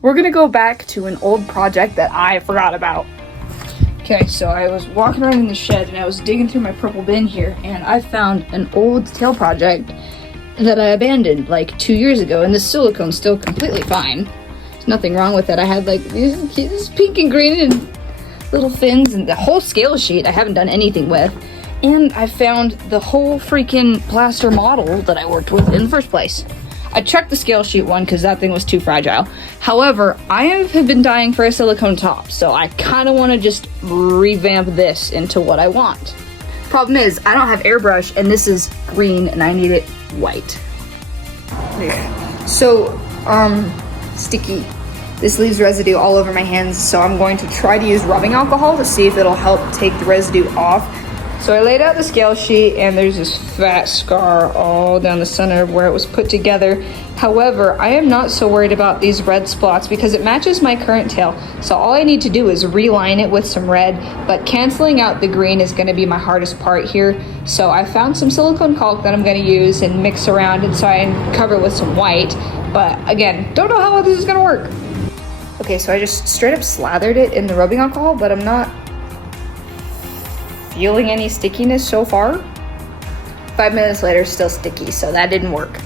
we're gonna go back to an old project that I forgot about. Okay, so I was walking around in the shed and I was digging through my purple bin here, and I found an old tail project that I abandoned like 2 years ago, and the silicone's still completely fine. There's nothing wrong with it. I had like these pink and green and little fins, and the whole scale sheet I haven't done anything with. And I found the whole freaking plaster model that I worked with in the first place. I checked the scale sheet one because that thing was too fragile. However, I have been dying for a silicone top, so I kind of want to just revamp this into what I want. Problem is, I don't have airbrush, and this is green, and I need it white. So, sticky. This leaves residue all over my hands, so I'm going to try to use rubbing alcohol to see if it'll help take the residue off. So I laid out the scale sheet, and there's this fat scar all down the center of where it was put together. However, I am not so worried about these red spots because it matches my current tail. So all I need to do is reline it with some red, but canceling out the green is gonna be my hardest part here. So I found some silicone caulk that I'm gonna use and mix around and try and cover it with some white. But again, don't know how well this is gonna work. Okay, so I just straight up slathered it in the rubbing alcohol, but I'm not feeling any stickiness so far. 5 minutes later, still sticky, so that didn't work.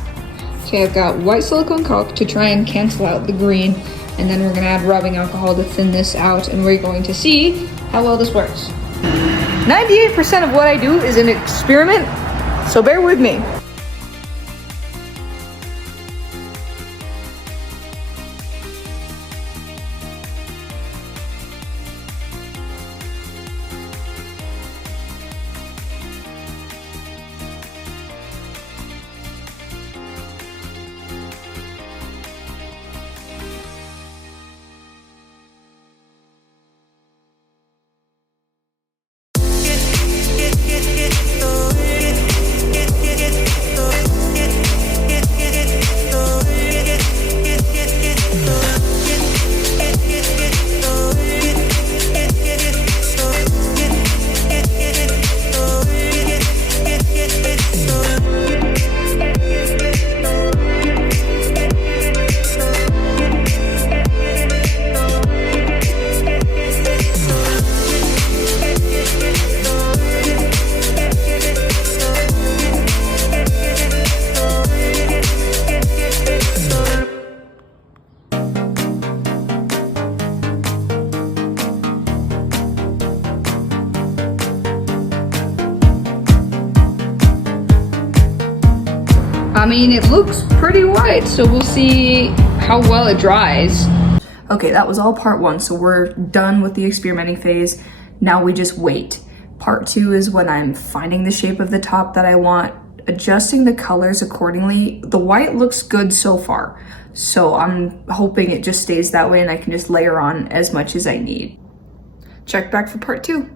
Okay, I've got white silicone caulk to try and cancel out the green, and then we're gonna add rubbing alcohol to thin this out, and we're going to see how well this works. 98% of what I do is an experiment, so bear with me. I mean, it looks pretty white, so we'll see how well it dries. Okay, that was all part one, so we're done with the experimenting phase. Now we just wait. Part two is when I'm finding the shape of the top that I want, adjusting the colors accordingly. The white looks good so far, so I'm hoping it just stays that way and I can just layer on as much as I need. Check back for part two.